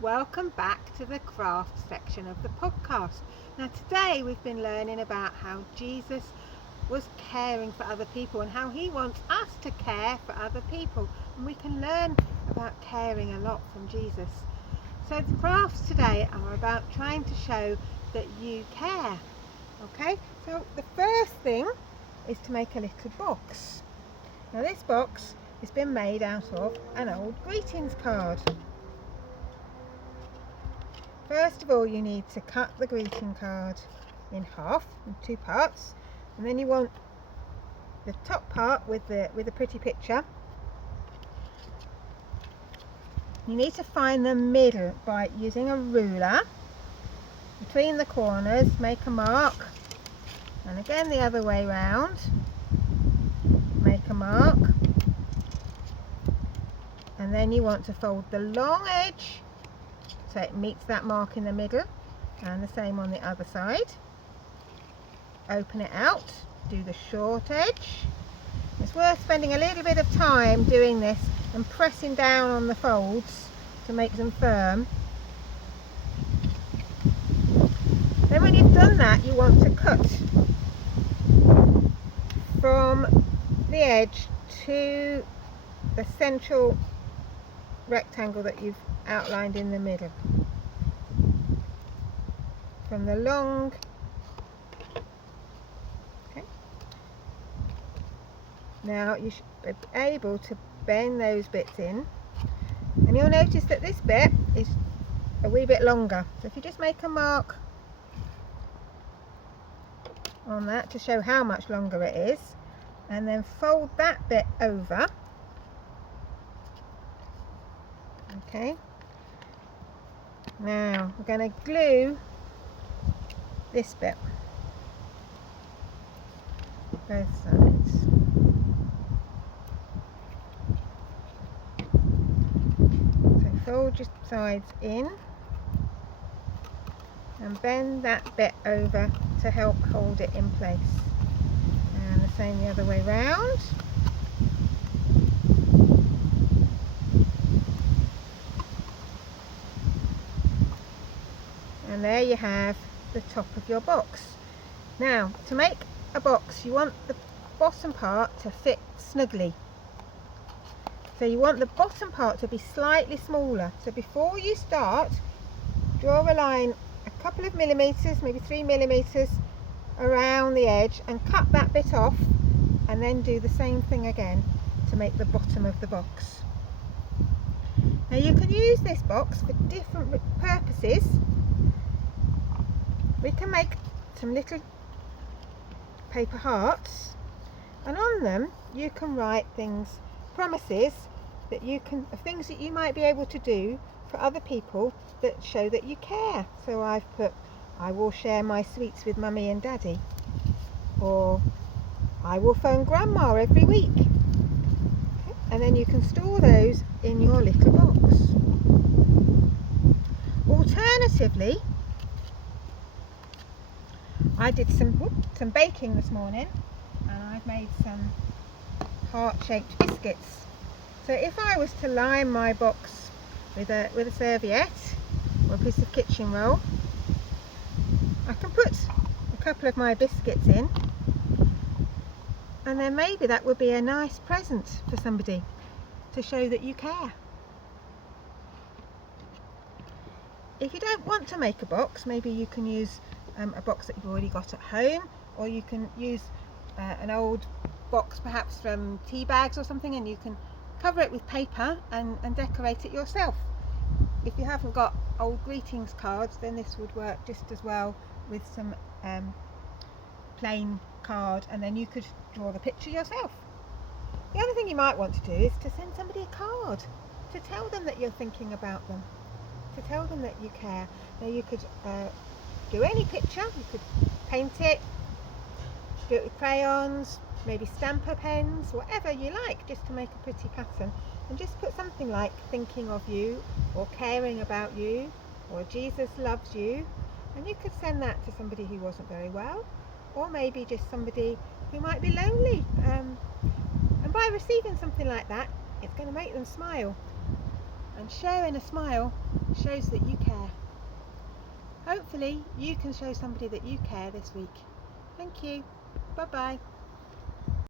Welcome back to the craft section of the podcast. Now today we've been learning about how Jesus was caring for other people and how he wants us to care for other people, and we can learn about caring a lot from Jesus. So the crafts today are about trying to show that you care. Okay, so the first thing is to make a little box. Now this box has been made out of an old greetings card. First of all, you need to cut the greeting card in half, in two parts, and then you want the top part with the pretty picture. You need to find the middle by using a ruler. Between the corners, make a mark, and again the other way round, make a mark, and then you want to fold the long edge so it meets that mark in the middle, and the same on the other side. Open it out, do the short edge. It's worth spending a little bit of time doing this and pressing down on the folds to make them firm. Then when you've done that, you want to cut from the edge to the central rectangle that you've outlined in the middle. From the long, okay. Now you should be able to bend those bits in, and you'll notice that this bit is a wee bit longer. So if you just make a mark on that to show how much longer it is, and then fold that bit over. Okay. Now we're going to glue this bit, both sides. So fold your sides in and bend that bit over to help hold it in place. And the same the other way round. And there you have the top of your box. Now, to make a box, you want the bottom part to fit snugly. So you want the bottom part to be slightly smaller. So before you start, draw a line a couple of millimeters, maybe 3 millimeters around the edge, and cut that bit off, and then do the same thing again to make the bottom of the box. Now you can use this box for different purposes. We can make some little paper hearts, and on them you can write things, promises that you can, of things that you might be able to do for other people that show that you care. So I've put, I will share my sweets with Mummy and Daddy, or I will phone Grandma every week. Okay. And then you can store those in your little box. Alternatively, I did some baking this morning, and I've made some heart-shaped biscuits. So if I was to line my box with a serviette or a piece of kitchen roll, I can put a couple of my biscuits in, and then maybe that would be a nice present for somebody to show that you care. If you don't want to make a box, maybe you can use a box that you've already got at home, or you can use an old box perhaps from tea bags or something, and you can cover it with paper and decorate it yourself. If you haven't got old greetings cards, then this would work just as well with some plain card, and then you could draw the picture yourself. The other thing you might want to do is to send somebody a card to tell them that you're thinking about them, to tell them that you care. Now you could do any picture, you could paint it, do it with crayons, maybe stamper pens, whatever you like, just to make a pretty pattern, and just put something like thinking of you, or caring about you, or Jesus loves you, and you could send that to somebody who wasn't very well, or maybe just somebody who might be lonely, and by receiving something like that, it's going to make them smile. and sharing a smile shows that you care. Hopefully you can show somebody that you care this week. Thank you. Bye bye.